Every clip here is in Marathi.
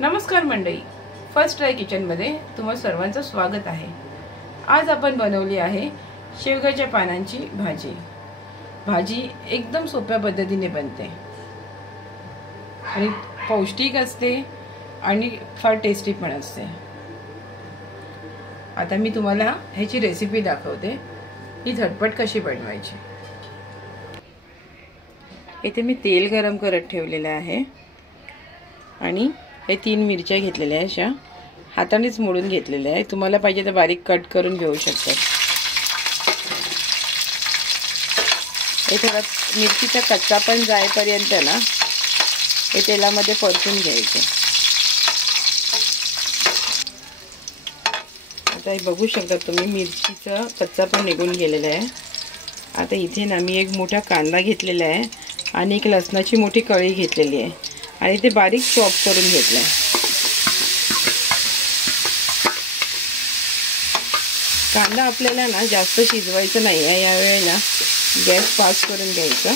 नमस्कार मंडळी, फर्स्ट ट्राय किचनमध्ये तुम्हा सर्वांचं स्वागत आहे। आज आपण बनवली आहे शेवग्याच्या पानांची भाजी। भाजी एकदम सोप्या पद्धतीने बनते आणि पौष्टिक असते आणि फार टेस्टी पण असते। आता मी तुम्हाला ह्याची रेसिपी दाखवते, ही झटपट कशी बनवायची। इथे मी तेल गरम करत ठेवलेलं आहे आणि हे 3 मिरच्या घेतलेल्या आहेत, अशा हातानेच मोडून घेतलेल्या आहेत। तुम्हाला पाहिजे तर बारीक कट करून घेऊ शकता। हे थोडा मिरचीचा कच्चा पण जाईपर्यंत ना हे तेलामध्ये परतून घ्यायचं। आता हे बघू शकता तुम्ही, मिरचीचा कच्चा पण निघून गेलेला आहे। आता इथे ना मी एक मोठा कांदा घेतलेला आहे आणि एक लसणाची मोठी कळी घेतलेली आहे आणि ते बारीक चॉप करून घेतलंय। कांदा आपल्याला ना जास्त शिजवायचं नाही आहे, या वेळेला गॅस फास्ट करून घ्यायचा।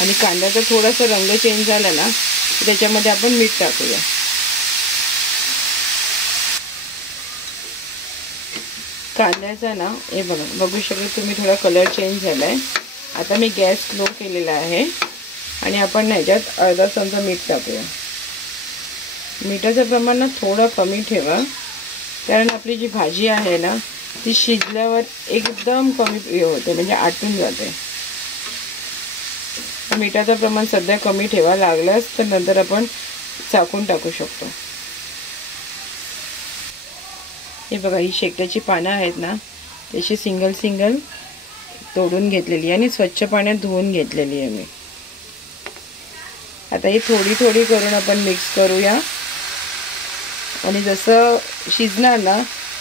आणि कांद्याचा थोडासा रंग चेंज झाला ना त्याच्यामध्ये आपण मीठ टाकूया। कांद्याचा ना हे बघू शकता तुम्ही, थोडा कलर चेंज झालाय। आता मी गॅस स्लो केलेला आहे आणि आपण ह्याच्यात अर्धा चमचा मीठ टाकूया। मीठाचं प्रमाण ना थोडं कमी ठेवा, कारण आपली जी भाजी आहे ना ती शिजल्यावर एकदम कमी होते, म्हणजे आटून जाते। मीठाचं प्रमाण सध्या कमी ठेवा, लागल्यास तर नंतर आपण चाकून टाकू शकतो। हे बघा, ही शेकड्याची पानं आहेत ना त्याची सिंगल सिंगल तोडून घेतलेली आणि स्वच्छ पाण्यात धुवून घेतलेली आहे मी। आता ही थोडी थोडी करून आपण मिक्स करूया आणि जसं शिजणार ना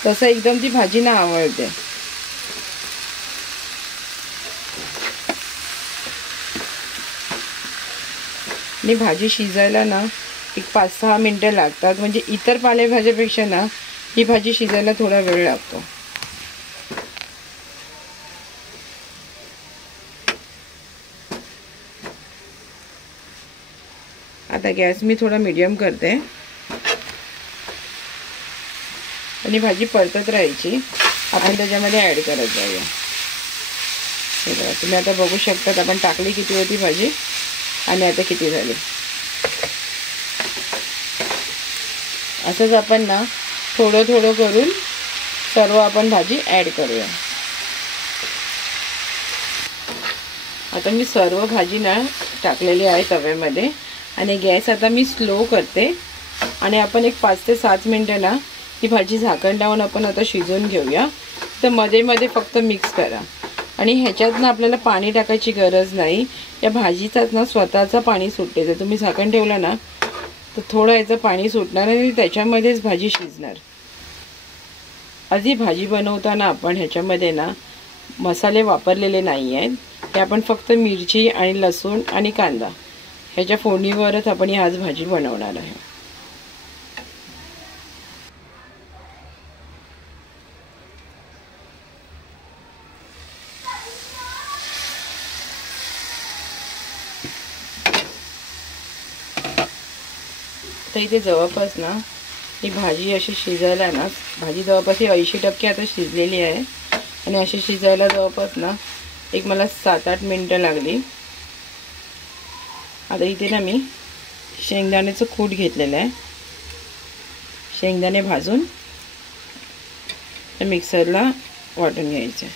तसं एकदम ती भाजी ना आवडते। आणि भाजी शिजायला ना एक 5-6 मिनिटं लागतात, म्हणजे इतर पालेभाज्यापेक्षा ना ही भाजी शिजायला थोडा वेळ लागतो। आता गॅस मी थोडा मीडियम करते आणि भाजी परतत राहायची, आपण त्याच्यामध्ये ॲड करत जाऊया। हे बघा तुम्ही आता बघू शकता, आपण टाकली किती होती भाजी आणि आता किती झाली। असंच आपण ना थोडं थोडं करून सर्व आपण भाजी ॲड करूया। आता मी सर्व भाजी ना टाकलेली आहे तव्यामध्ये आणि गॅस आता मी स्लो करते आणि आपण एक 5 ते 7 मिनिटं ना ही भाजी झाकण लावून आपण आता शिजवून घेऊया। तर मध्ये मध्ये फक्त मिक्स करा आणि ह्याच्यात ना आपल्याला पाणी टाकायची गरज नाही, या भाजीचाच ना स्वतःचा पाणी सुटते। जर तुम्ही झाकण ठेवलं ना तर थोडं याचं पाणी सुटणार आणि त्याच्यामध्येच भाजी शिजणार। आधी भाजी बनवताना आपण ह्याच्यामध्ये ना मसाले वापरलेले नाही आहेत, हे आपण फक्त मिरची आणि लसूण आणि कांदा ह्याच्या फोडणीवरच आपण ही आज भाजी बनवणार आहे। तर इथे जवळपास ना ही भाजी अशी शिजायला ना, भाजी जवळपास 80% आता शिजलेली आहे आणि अशी शिजायला जवळपास ना एक मला 7-8 मिनिटं लागली। आता इथे ना मी शेंगदाण्याचं कूट घेतलेलं आहे, शेंगदाणे भाजून मिक्सरला वाटून घ्यायचे।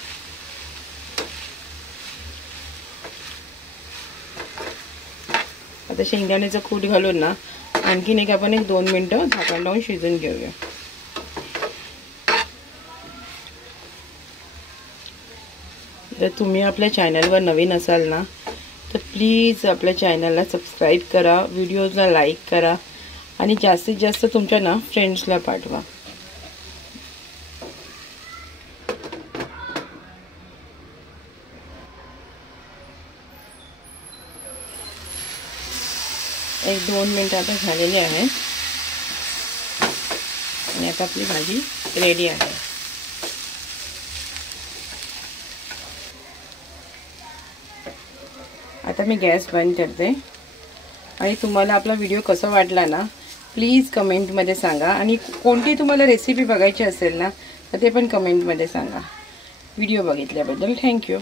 आता शेंगदाण्याचं कूट घालून ना आणखीन एक आपण 2 मिनिटं झाकण लावून शिजून घेऊया। जर तुम्ही आपल्या चॅनलवर नवीन असाल ना तर प्लीज आपल्या चॅनलला सबस्क्राईब करा, व्हिडिओजला लाईक करा आणि जास्तीत जास्त तुमच्या ना फ्रेंड्सला पाठवा। एक 2 मिनिट आता झालेले आहे आणि आता आपली भाजी रेडी आहे। आता मी गॅस बंद करते आणि तुम्हाला आपला व्हिडिओ कसा वाटला ना प्लीज कमेंटमध्ये सांगा आणि कोणती तुम्हाला रेसिपी बघायची असेल ना तर ते पण कमेंटमध्ये सांगा. व्हिडिओ बघितल्याबद्दल थँक्यू.